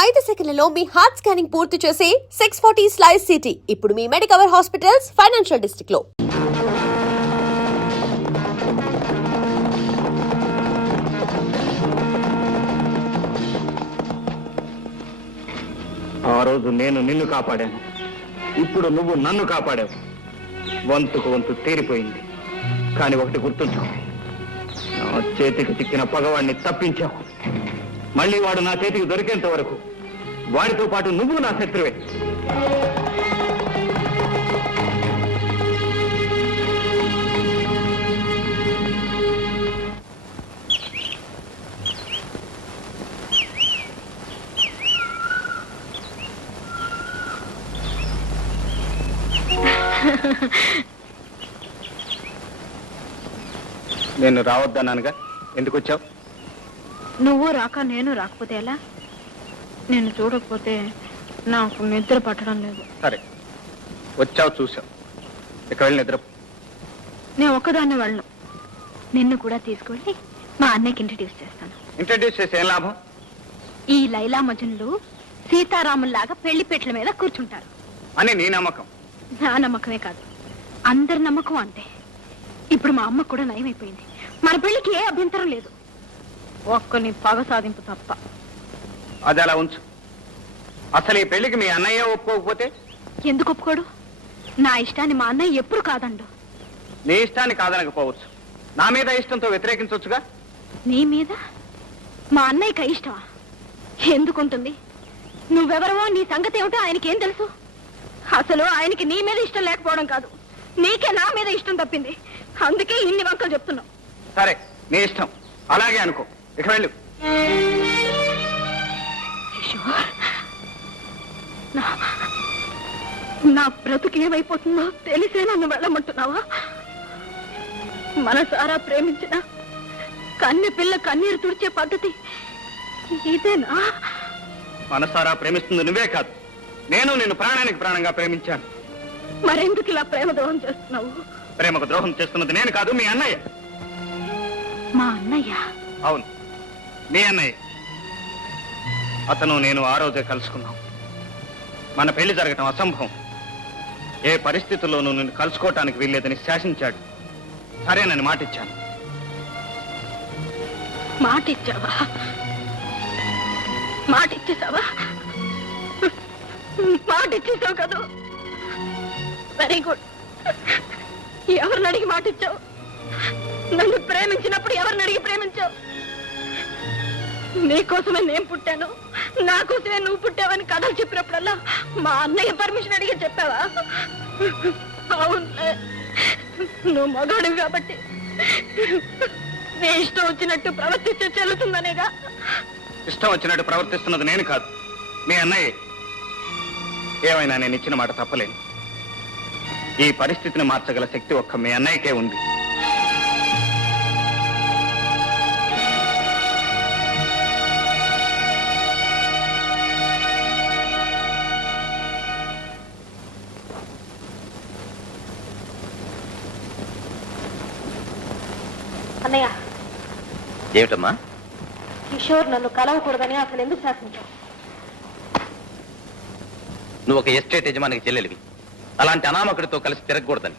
5 సెకన్లలో మీ heart scanning పూర్తి చేసి 640 స్లైస్ సిటీ ఇప్పుడు మీ మెడికవర్ హాస్పిటల్స్ ఫైనాన్షియల్ డిస్ట్రిక్ట్ లో. ఆ రోజు నేను నిన్ను కాపాడాను, ఇప్పుడు నువ్వు నన్ను కాపాడావు. వంతుకు వంతు తీరిపోయింది. కానీ ఒకటి గుర్తుంచు, నా చేతికి చిక్కిన పగవాడిని తప్పించావు. మళ్ళీ వాడు నా చేతికి దొరికేంత వరకు వాడితో పాటు నువ్వు నా శత్రువే. నేను రావద్దన్నానుగా, ఎందుకు వచ్చావు? నువ్వు రాక నేను రాకపోతే ఎలా? నేను చూడకపోతే నాకు నిద్ర పట్టడం లేదు. సరే, వచ్చావు, చూసావు, ఇక వెళ్ళి నిద్ర. నేను ఒక్కదాన్ని వెళ్ళను, నిన్ను కూడా తీసుకువెళ్ళి మా అన్నయ్యకి ఇంట్రడ్యూస్ చేస్తాను. ఇంట్రడ్యూస్ చేసి ఏం లాభం? ఈ లైలా మజనులు సీతారాముల్లాగా పెళ్లి పెట్ల మీద కూర్చుంటారు అని నీ నమ్మకం. నా నమ్మకమే కాదు, అందరి నమ్మకం అంతే. ఇప్పుడు మా అమ్మ కూడా నయమైపోయింది. మన పెళ్లికి ఏ అభ్యంతరం లేదు, ఒక్కని పగ సాధింపు తప్ప. అది అలా ఉంచు. అసలు ఈ పెళ్లికి మీ అన్నయ్య ఒప్పుకోకపోతే? ఎందుకు ఒప్పుకోడు? నా ఇష్టాన్ని మా అన్నయ్య ఎప్పుడు కాదండు. నీ ఇష్టాన్ని కాదనకపోవచ్చు, నా మీద ఇష్టంతో వ్యతిరేకించవచ్చుగా. నీ మీద మా అన్నయ్యకి ఇష్టమా? ఎందుకుంటుంది? నువ్వెవరవో, నీ సంగతి ఏమిటో ఆయనకేం తెలుసు? అసలు ఆయనకి నీ మీద ఇష్టం లేకపోవడం కాదు, నీకే నా మీద ఇష్టం తప్పింది. అందుకే ఇన్ని వంకలు చెప్తున్నావు. సరే, నీ ఇష్టం, అలాగే అనుకో. ఇక వెళ్ళు. నా బ్రతుకు ఏమైపోతుందో తెలిసే నన్ను వెళ్ళమంటున్నావా? మనసారా ప్రేమించిన కన్నె పిల్ల కన్నీరు తుడిచే పద్ధతి ఇదేనా? మనసారా ప్రేమిస్తుంది నువ్వే కాదు, నేను నిన్ను ప్రాణానికి ప్రాణంగా ప్రేమించాను. మరెందుకు ఇలా ప్రేమ ద్రోహం చేస్తున్నావు? ప్రేమకు ద్రోహం చేస్తున్నది నేను కాదు, మీ అన్నయ్య. మా అన్నయ్య? అవును, మీ అన్నయ్య. అతను నేను ఆ రోజే కలుసుకున్నాం. మన పెళ్లి జరగటం అసంభవం, ఏ పరిస్థితుల్లోనూ నిన్ను కలుసుకోవటానికి వీల్లేదని శాసించాడు. సరేనని మాటిచ్చాను. మాటిచ్చావా? మాటిచ్చేసావా? మాటిచ్చేసావు కదా, వెరీ గుడ్. ఎవరిని అడిగి మాటిచ్చావు? నన్ను ప్రేమించినప్పుడు ఎవరిని అడిగి ప్రేమించావు? నీకోసమే నేను పుట్టాను, నా కోసమే నువ్వు పుట్టావని కథలు చెప్పినప్పుడల్లా మా అన్నయ్య పర్మిషన్ అడిగి చెప్పావా? అవును, నువ్వు మగాడు కాబట్టి నీ ఇష్టం వచ్చినట్టు ప్రవర్తిస్తే చెల్లుతుందనేగా. ఇష్టం వచ్చినట్టు ప్రవర్తిస్తున్నది నేను కాదు, మీ అన్నయ్య. ఏమైనా నేను ఇచ్చిన మాట తప్పలేను. ఈ పరిస్థితిని మార్చగల శక్తి ఒక్క మీ అన్నయ్యకే ఉంది. అన్నయ్య. ఏమిటమ్మా? కిషోర్ నన్ను కలవకూడదని అసలు ఎందుకు శాసించావు? నువ్వు ఒక ఎస్టేట్ యజమానికి చెల్లెలివి, అలాంటి అనామకుడితో కలిసి తిరగకూడదని.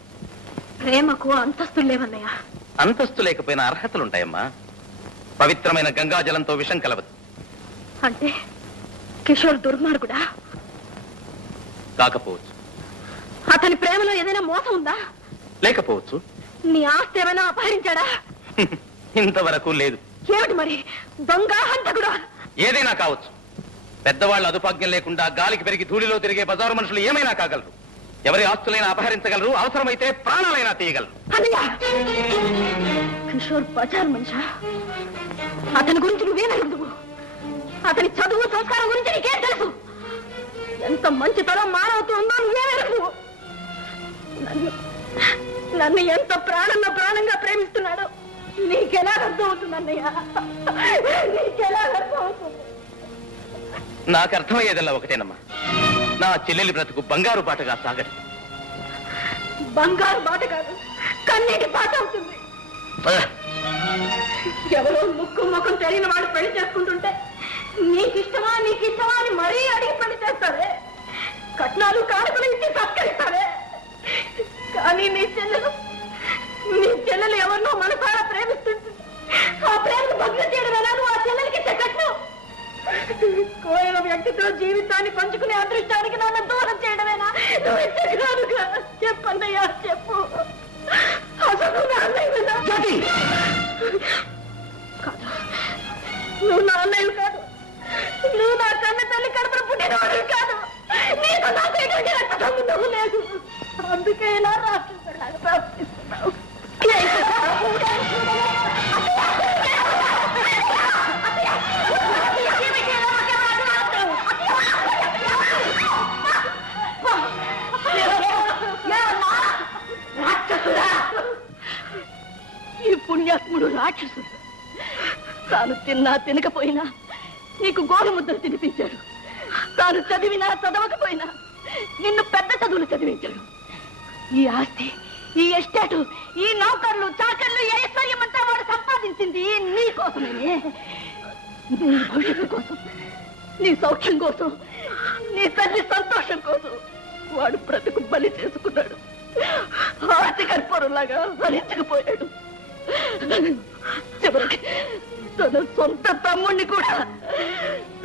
ప్రేమకు అంతస్తులు లేవన్నయ్య. అంతస్తు లేకపోయినా అర్హతలుంటాయమ్మా. పవిత్రమైన గంగాజలంతో విషం కలవదు. అంటే కిషోర్ దుర్మార్గుడా? కాకపోవచ్చు. అతని ప్రేమలో ఏదైనా మోసం ఉందా? లేకపోవచ్చు. నీ ఆస్తి ఏమైనా అపహరించాడా? ఇంతవరకు లేదు. ఏమిటి మరి? దొంగ, హంతకుడా? ఏదైనా కావచ్చు. పెద్దవాళ్ళు అదుపాజ్ఞం లేకుండా గాలికి పెరిగి ధూళిలో తిరిగే బజారు మనుషులు ఏమైనా కాగలరు. ఎవరి ఆస్తులైనా అపహరించగలరు, అవసరమైతే ప్రాణాలైనా తీయగలరు. కిషోర్ బజార్ మనిషా? అతని గురించి నువ్వేనడుగు. అతని చదువు సంస్కారం గురించి నీకేం తెలుసు? ఎంత మంచితనం మానవత్వం ఉందో నువ్వేనడుగు. నన్ను ఎంత ప్రాణంగా ప్రేమిస్తున్నాడో నీకెలా అర్థం అవుతుంది అన్నయ్య? నీకెలా అర్థం అవుతుంది? నాకు అర్థమయ్యేదల్లా ఒకటేనమ్మా, నా చెల్లెలి బ్రతుకు బంగారు బాటగా సాగదు. బంగారు బాట కాదు, కన్నీటి బాట అవుతుంది. ఎవరో ముక్కు ముఖం తెలియని వాడు పెళ్లి చేసుకుంటుంటే నీకిష్టమా అని కోరిన వ్యక్తితో జీవితాన్ని పంచుకునే అదృష్టానికి నన్ను దూరం చేయడమేనా? నువ్వు ఇంత కాదుగా. చెప్పన్నయ్యా, చెప్పు. అసలు నా అన్నయ్య కాదు, నువ్వు నా అన్నయ్య కాదు. నువ్వు నా కన్న తల్లి కడుపున పుట్టినవాడు కాదు. నీకు నాకు ఎటువంటి రక్త సంబంధం లేదు. అందుకే ఇలా రాష్ట్రంలాగా ప్రవర్తిస్తున్నావు. ఈ పుణ్యాత్ముడు రాక్షసుడు. తాను తిన్నా తినకపోయినా నీకు గోరుముద్దలు తినిపించాడు. తాను చదివినా చదవకపోయినా నిన్ను పెద్ద చదువులు చదివించాడు. ఈ ఆస్తి, ఈ ఎస్టేటు, ఈ నౌకర్లు, చాకర్లు, ఈ ఐశ్వర్యం అంతా వాడు సంపాదించింది నీ కోసమే. నీ భవిష్యత్తు కోసం, నీ సౌఖ్యం కోసం, నీ తల్లి సంతోషం కోసం వాడు బ్రతుకు బలి చేసుకున్నాడు. ఆస్తి కర్పూరంలాగా భరించకపోయాడు. చివరికి తన సొంత తమ్ముడిని కూడా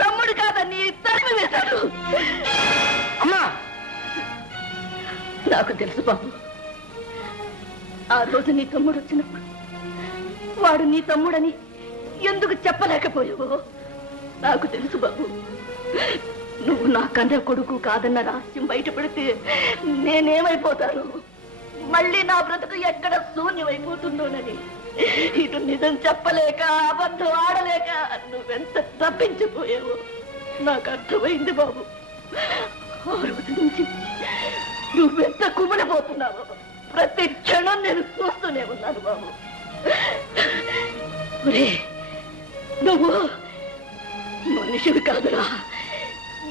తమ్ముడు కాదని తరిమి వేశాడు. అమ్మా, నాకు తెలుసు బాబు. ఆ రోజు నీ తమ్ముడు వచ్చినప్పుడు వాడు నీ తమ్ముడని ఎందుకు చెప్పలేకపోయావో నాకు తెలుసు బాబు. నువ్వు నా కన్న కొడుకు కాదన్న రహస్యం బయటపడితే నేనేమైపోతాను? మళ్ళీ నా బ్రతుకు ఎక్కడ శూన్యమైపోతుందోనని ఇటు నిజం చెప్పలేక, అబద్ధం ఆడలేక నువ్వెంత తప్పించిపోయావో నాకు అర్థమైంది బాబు. ఆ రోజు నుంచి నువ్వెంత కుమిలిపోతున్నావో ప్రతి క్షణం నేను చూస్తూనే ఉన్నాను బాబు. నువ్వు మనిషివి కాదురా,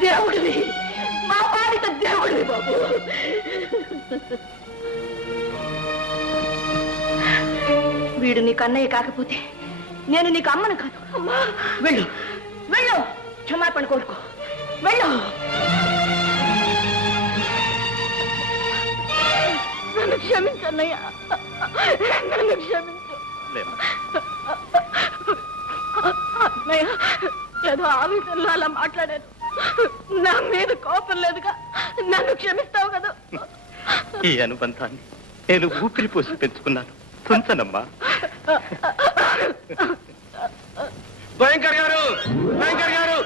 దేవుడివి, మా పాలిట దేవుడివి బాబు. వీడు నీకు అన్నయ్య కాకపోతే నేను నీకు అమ్మను కాదు. వెళ్ళు, వెళ్ళు, క్షమాపణ కోరుకో, వెళ్ళు. నన్ను క్షమించన్నయ్యా, నన్ను క్షమించు. అన్నయ్య, ఏదో ఆవేశంలో అలా మాట్లాడాను. నా మీద కోపం లేదుగా, నన్ను క్షమిస్తావు కదా. ఈ అనుబంధాన్ని నేను ఊపిరి పోసి పెంచుకున్నాను. తుంచనమ్మా. భయంకర్ గారు, భయంకర్ గారు,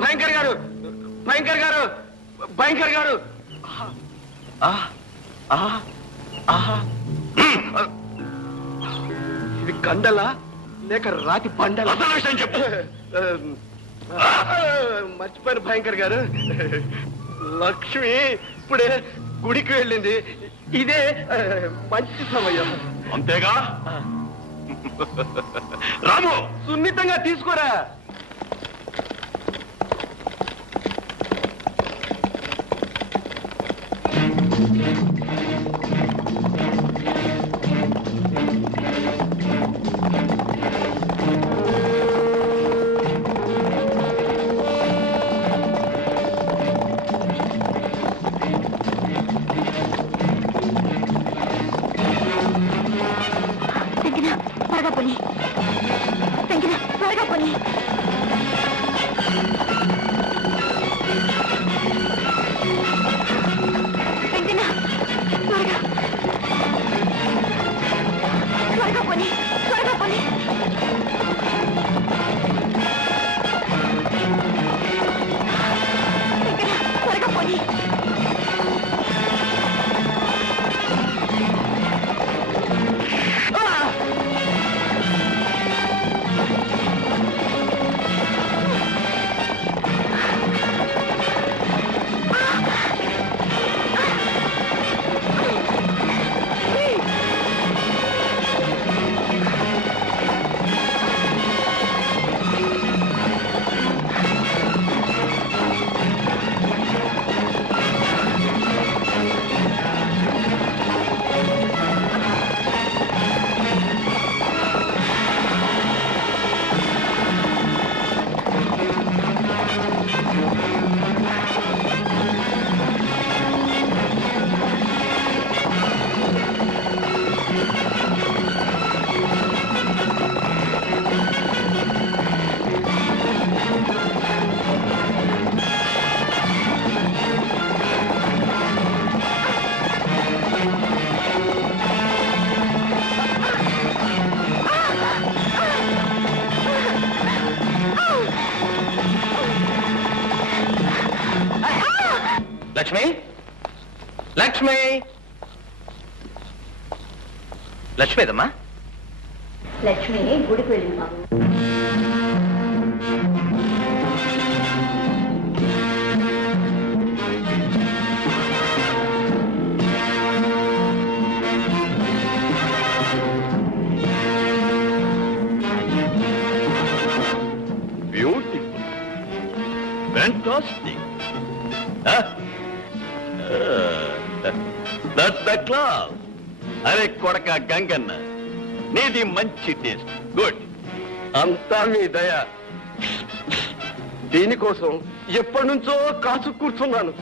భయంకర్ గారు, భయంకర్ గారు, భయంకర్ గారు. ఇది కండలా లేక రాతి పండల? అసలు విషయం చెప్పు. మర్చిపోయారు భయంకర్ గారు. లక్ష్మి ఇప్పుడే గుడికి వెళ్ళింది. ఇదే మంచి సమయం. అంతేగా? రాము, సున్నితంగా తీసుకోరా. త్వరగా పోనీ, త్వరగా పోనీ. వెంకన్న, లక్ష్మి, లక్ష్మి, లక్ష్మి ఏదమ్మా? లక్ష్మి గుడికి వెళ్ళింది బాబు. Beautiful, fantastic. That's the class. అరే కొడక గంగన్న, నీది మంచి టేస్ట్. గుడ్. అంతా మీ దయ. దీనికోసం ఎప్పటి నుంచో కాసు కూర్చున్నాను.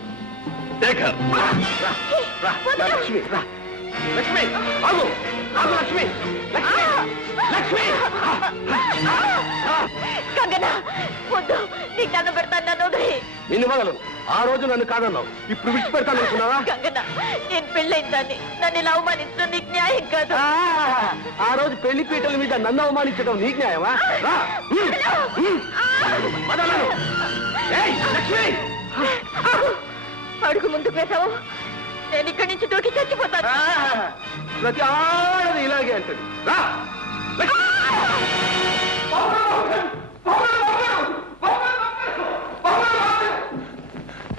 శేఖర్, లక్ష్మి రా. లక్ష్మి ఆగు, ఆగు లక్ష్మి. లక్ష్మి, లక్ష్మి. గంగన్న వద్దు, నీకు నన్ను పెడతాను, నన్ను వదిలి. నిన్ను వదలను. ఆ రోజు నన్ను కాదన్నావు, ఇప్పుడు విడిచిపెడతాను అనుకున్నావా? గంగన్న, నేను పెళ్ళైందాన్ని, నన్ను ఇలా అవమానించడం నీకు న్యాయం కాదు. ఆ రోజు పెళ్లి పీటల మీద నన్ను అవమానించడం నీకు న్యాయమా? రా. వదలను. ఏయ్, లక్ష్మి. అడుగు ముందుకు వేసావు, నేను ఇక్కడి నుంచి దూకి చచ్చిపోతాను. ప్రతి ఆడది ఇలాగే అంటది. రా.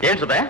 ఏం సుబ్బయ్య?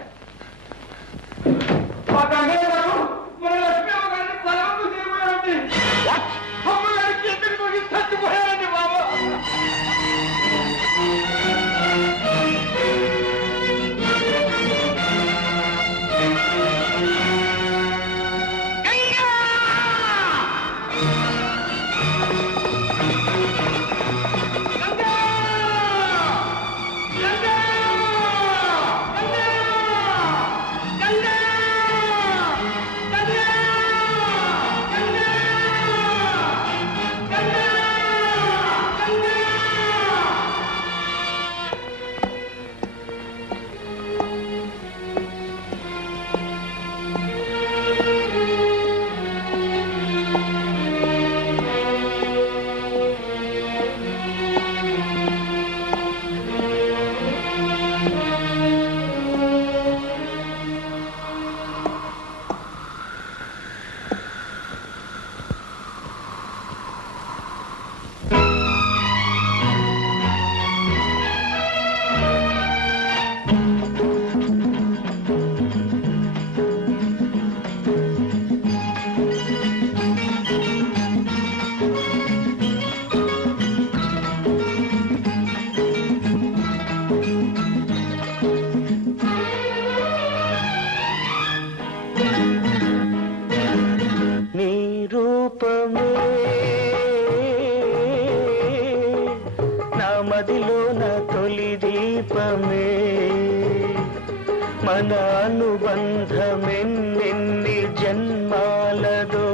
మన అనుబంధమెన్నెన్ని జన్మాలదో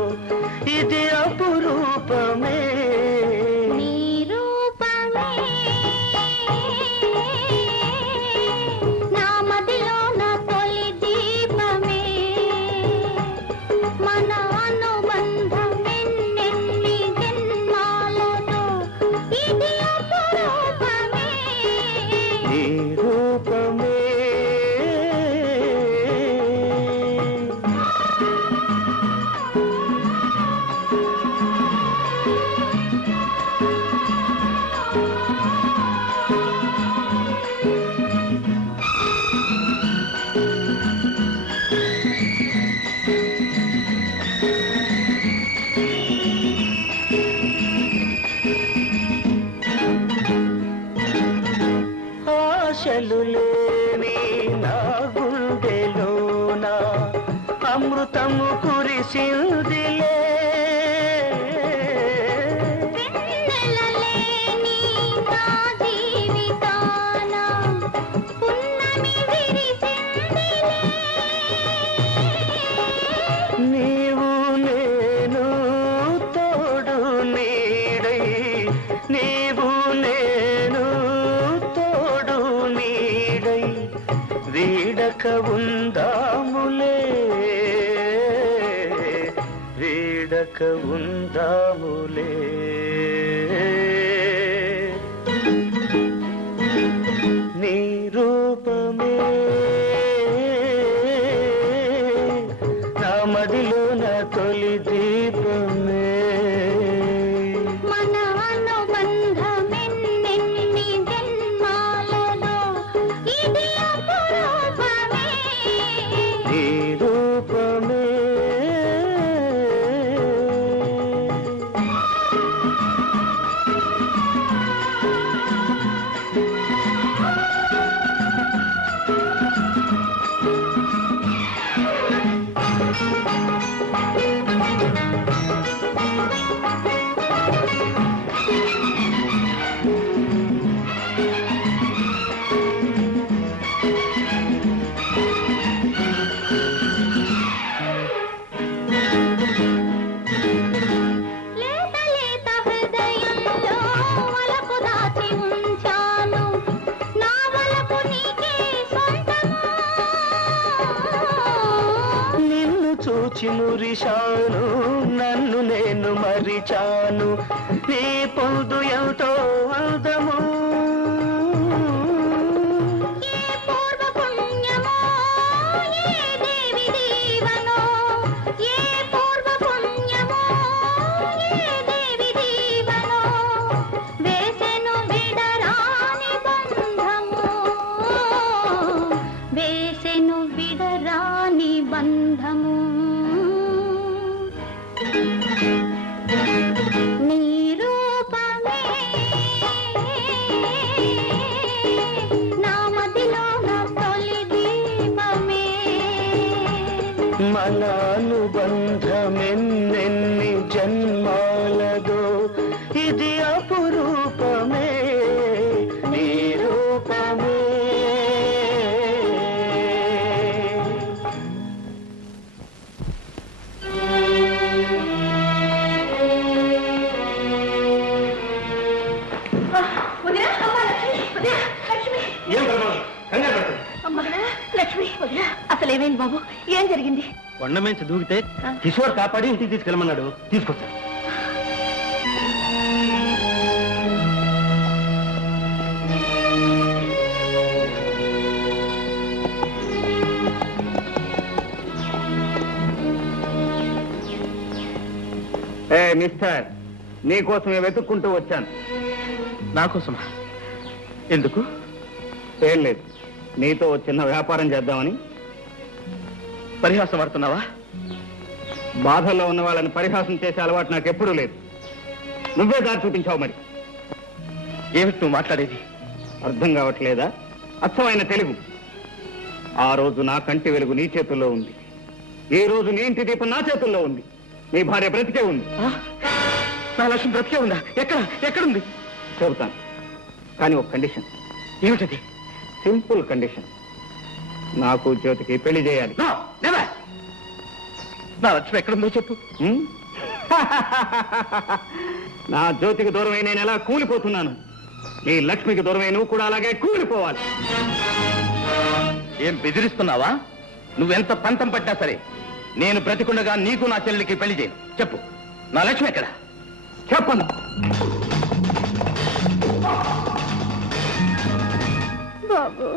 ఇది అపురూపమే. నీ రూపమే నా మదిలో నా తొలి దీపమే. మన అనుబంధమెన్నెన్ని జన్మాలదో ఇది అపురూపమే. నీ రూపమే ఆశలు లేని నా గుండెలోన అమృతము కురిసిందిలే. వెన్నెలలేని నా జీవితాన పున్నమి విరిసిందిలే. నీవు నేను తోడు నీడై, నీవు నేను తోడు నీడై వీడక ఉందాములే, వీడక ఉందాములే. నీ రూపమే చూచి మురిశాను నన్ను నేను మరిచాను నీ పొందు ఎంతో అందము ఏ పూర్వ పుణ్యమో ఏ దేవి దీవనో ఏ పూర్వ పుణ్యమో ఏ దేవి దీవనో వేసెను విడరాని బంధము వేసెను విడరాని బంధము నీ రూపమే నా మదిలో నా తొలి దీపమే మన అనుబంధమెన్నెన్ని జన్మాలదో ఇది అపురూపమే నీ రూపమే లక్ష్మి వదినా అసలు ఏమైంది బాబు ఏం జరిగింది కొండ మీద దూకితే కిషోర్ కాపాడి ఇంటికి తీసుకెళ్ళమన్నాడు. తీసుకొచ్చాను. మిస్టర్ నీకోసమే వెతుక్కుంటూ వచ్చాను. నాకోసమా? ఎందుకు? ఏం లేదు, నీతో ఓ చిన్న వ్యాపారం చేద్దామని. పరిహాసం ఆడుతున్నావా? బాధల్లో ఉన్న వాళ్ళని పరిహాసం చేసే అలవాటు నాకు ఎప్పుడూ లేదు. నువ్వే దారి చూపించావు. మరి ఏమిటి నువ్వు మాట్లాడేది? అర్థం కావట్లేదా? అచ్చమైన తెలుగు. ఆ రోజు నా కంటి వెలుగు నీ చేతుల్లో ఉంది, ఈ రోజు నీ ఇంటి దీపం నా చేతుల్లో ఉంది. నీ భార్య బ్రతికే ఉంది. నా లక్ష్యం బ్రతికే ఉందా? ఎక్కడుంది? చెబుతాను, కానీ ఒక కండిషన్. ఏమిటది? Simple condition. నాకు జ్యోతికి పెళ్లి చేయాలి. No, never. నా లక్ష్యం ఎక్కడుందో చెప్పు. హ్మ్? నా జ్యోతికి దూరమై నేను ఎలా కూలిపోతున్నాను, నీ లక్ష్మికి దూరమై నువ్వు కూడా అలాగే కూలిపోవాలి. ఏం బెదిరిస్తున్నావా? నువ్వెంత పంతం పట్టినా సరే నేను బ్రతికుండగా నీకు నా చెల్లెలికి పెళ్లి చేయను. చెప్పు, నా లక్ష్మి ఎక్కడ? చెప్పను. బాబు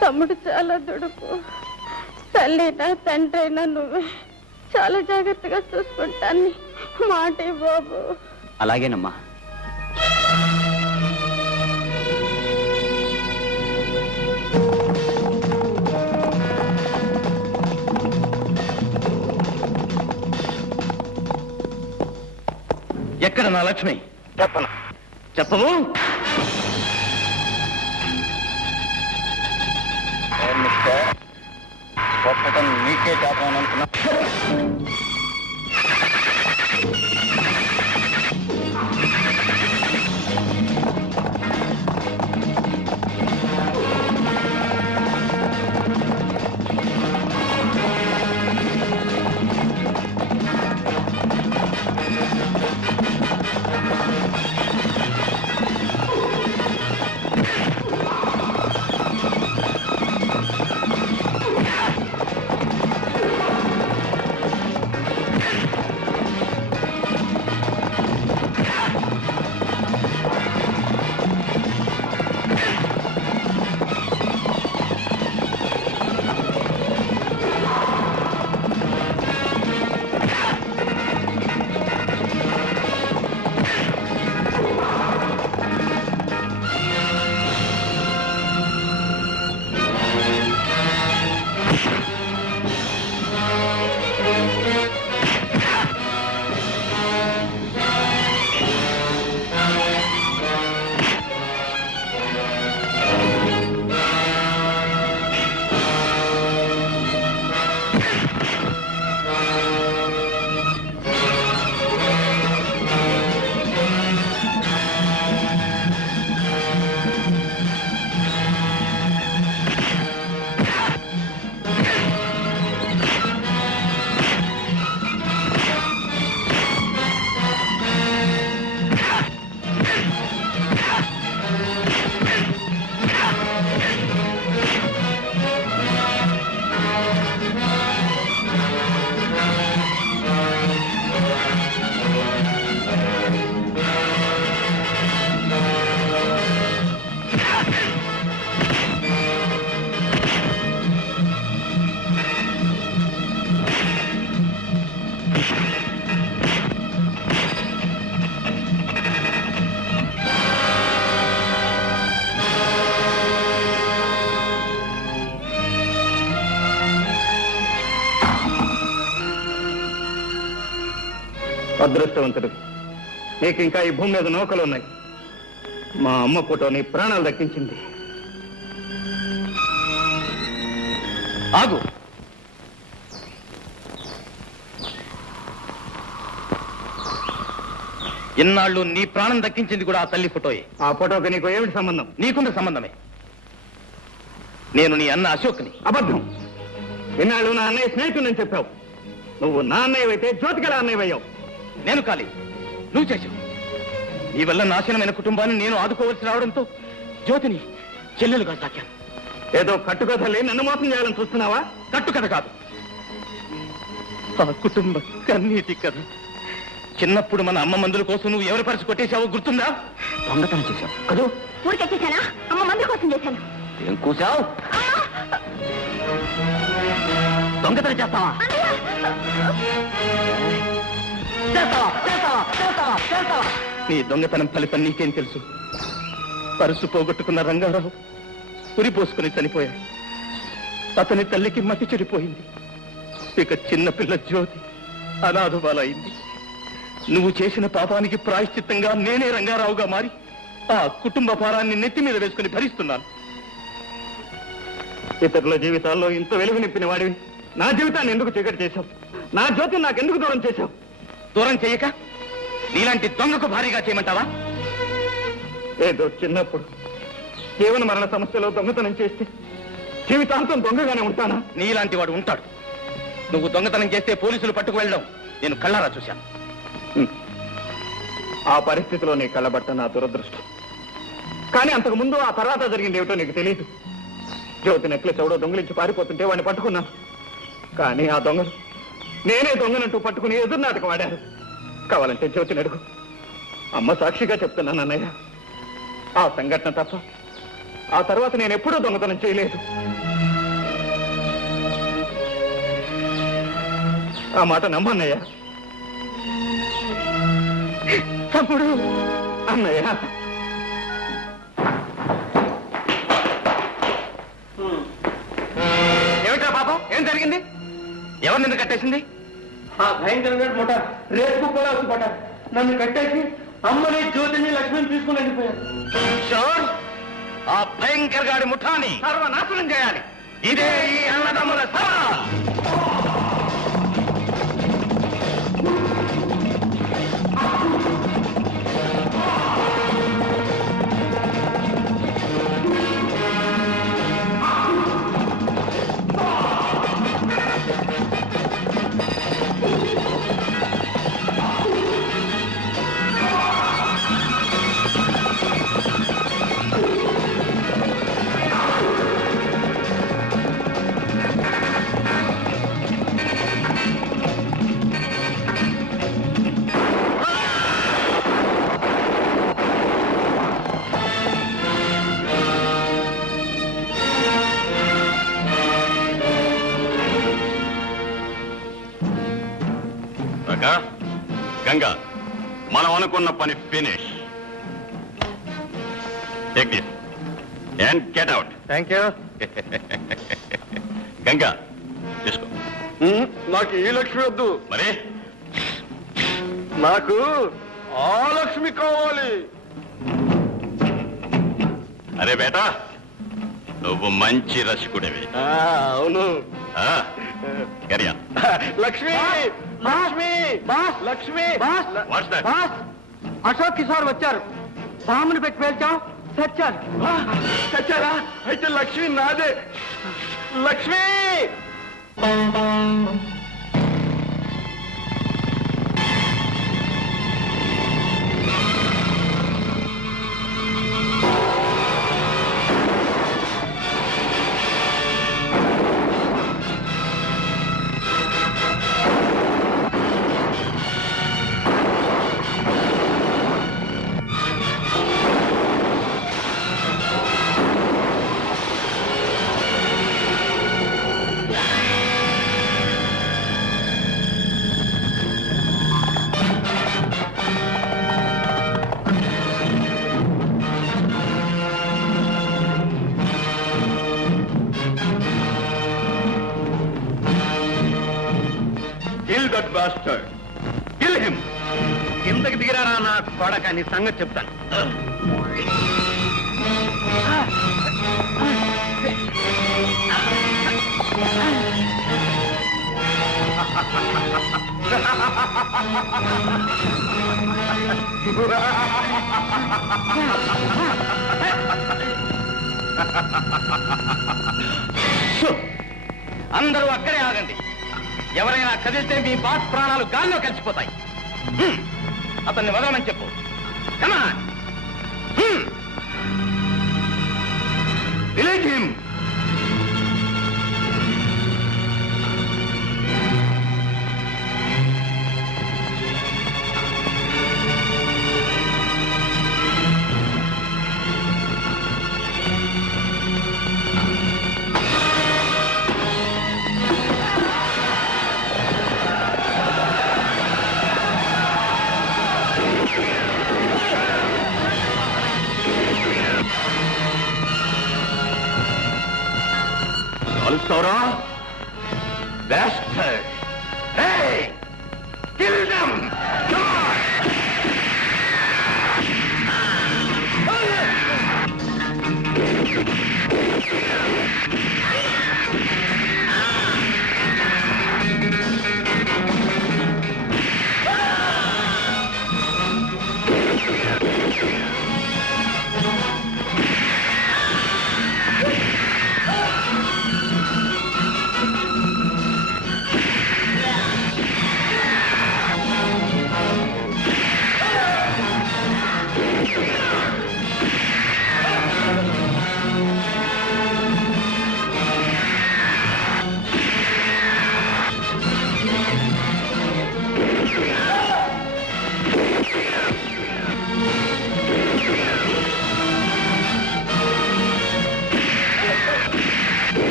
తమ్ముడు చాలా దుడుకు. తల్లైనా తండ్రి అయినా నువ్వే చాలా జాగ్రత్తగా చూసుకుంటాను. మాటే బాబు. అలాగేనమ్మా. ఎక్కడ నా లక్ష్మి? చెప్పను. చెప్పవు? ఒక్కటం నీకే చేద్దామని అనుకున్నా. అదృష్టవంతుడు, నీకు ఇంకా ఈ భూమి మీద నౌకలు ఉన్నాయి. మా అమ్మ ఫోటో నీ ప్రాణాలు దక్కించింది. ఆగు. ఇన్నాళ్ళు నీ ప్రాణం దక్కించింది కూడా ఆ తల్లి ఫోటోయే. ఆ ఫోటోకి నీకు ఏమిటి సంబంధం? నీకున్న సంబంధమే. నేను నీ అన్న అశోక్ని. అబద్ధం. ఇన్నాళ్ళు నా అన్నయ్య స్నేహితుడని చెప్పావు. నువ్వు నా అన్నయ్య అయితే జ్యోతికల అన్నయ్య అయ్యావు. నేను కాలి, నువ్వు చేశావు. నీ వల్ల నాశనమైన కుటుంబాన్ని నేను ఆదుకోవలసి రావడంతో జ్యోతిని చెల్లెలుగా సాకాను. ఏదో కట్టుకథలే నన్ను మోసం చేయాలని చూస్తున్నావా? కట్టుకథ కాదు, ఆ కుటుంబ కన్నీటి కథ. చిన్నప్పుడు మన అమ్మ మందుల కోసం నువ్వు ఎవరి పరిచి కొట్టేశావో గుర్తుందా? దొంగతనం చేశావు కదూ? ఊరికొచ్చేసానా? అమ్మ మంది కోసం చేశాను. ఏం కూసావు? దొంగతనం చేస్తావా? నీ దొంగతనం ఫలితం నీకేం తెలుసు? పరుసు పోగొట్టుకున్న రంగారావు ఉరిపోసుకుని చనిపోయాడు. అతని తల్లికి మతి చెడిపోయింది. ఇక చిన్నపిల్ల జ్యోతి అనాథబాలైంది. నువ్వు చేసిన పాపానికి ప్రాయశ్చిత్తంగా నేనే రంగారావుగా మారి ఆ కుటుంబ భారాన్ని నెత్తి మీద వేసుకుని భరిస్తున్నాను. ఇతరుల జీవితాల్లో ఇంత వెలుగు నింపిన వాడివి నా జీవితాన్ని ఎందుకు చీకటి చేశావు? నా జ్యోతిని నాకెందుకు దూరం చేశావు? దూరం చేయక నీలాంటి దొంగకు భారీగా చేయమంటావా? ఏదో చిన్నప్పుడు జీవన మరణ సమస్యలో దొంగతనం చేస్తే జీవితాంతం దొంగగానే ఉంటానా? నీలాంటి వాడు ఉంటాడు. నువ్వు దొంగతనం చేస్తే పోలీసులు పట్టుకు వెళ్ళడం నేను కళ్ళారా చూశాను. ఆ పరిస్థితిలో నీ కళ్ళబట్ట నా దురదృష్టం. కానీ అంతకు ముందు ఆ తర్వాత జరిగింది ఏమిటో నీకు తెలియదు. జ్యోతి నెక్లెస్ ఎవడో దొంగలించి పారిపోతుంటే వాడిని పట్టుకున్నాను. కానీ ఆ దొంగలు నేనే దొంగనంటూ పట్టుకుని ఎదురు నాటకం ఆడారు. కావాలంటే జ్యోతిని అడుగు. అమ్మ సాక్షిగా చెప్తున్నాను అన్నయ్య, ఆ సంఘటన తప్ప ఆ తర్వాత నేను ఎప్పుడూ దొంగతనం చేయలేదు. ఆ మాట నమ్మన్నయ్య. తమ్ముడు, అన్నయ్య. ఏమిటా పాపం? ఏం జరిగింది? ఎవరు నిన్ను కట్టేసింది? ఆ భయంకరమైన ముఠ రేపు కూడా వచ్చి నన్ను కట్టేసి అమ్మని జ్యోతిని లక్ష్మిని తీసుకుని వెళ్ళిపోయారు. షోర్, ఆ భయంకర గాడి ముఠాని సర్వనాశనం చేయాలి. ఇదే ఈ అన్నదమ్ముల సవాల్. గంగా, మనం అనుకున్న పని finish. Take this and get out. Thank you. Ganga తీసుకో. నాకు ఈ లక్ష్మి వద్దు, మరి నాకు ఆ లక్ష్మి కావాలి. అరే బేటా, నువ్వు మంచి రసికుడివి. అవును. కరియా లక్ష్మి, లక్ష్మి, లక్ష్మి. What's that? అశోక్ కిషోర్ వచ్చారు. బాంబుని పెట్టి పేల్చాం, చచ్చారు. చచ్చారా? అయితే లక్ష్మి నాదే. Lakshmi. That bastard. Kill him. కిందకి దిగిరారా నా కొడక, నీ సంగతి చెప్తాను. అందరూ అక్కడే ఆగండి. ఎవరైనా కదిలితే మీ బాస్ ప్రాణాలు గాల్లో కలిసిపోతాయి. అతన్ని వదలమని చెప్పు. Come on. Release him. కలుస్తారా? Bastard. Hey! Kill them! Come on!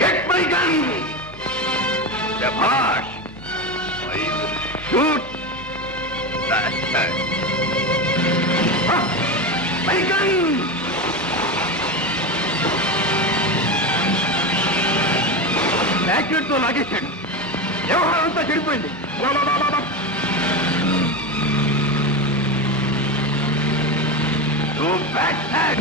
Get my gun! Shabash! I will shoot! Bastard! My gun! Accident తో లాగేశాడు. వ్యవహారం అంతా చెడిపోయింది. You bastard!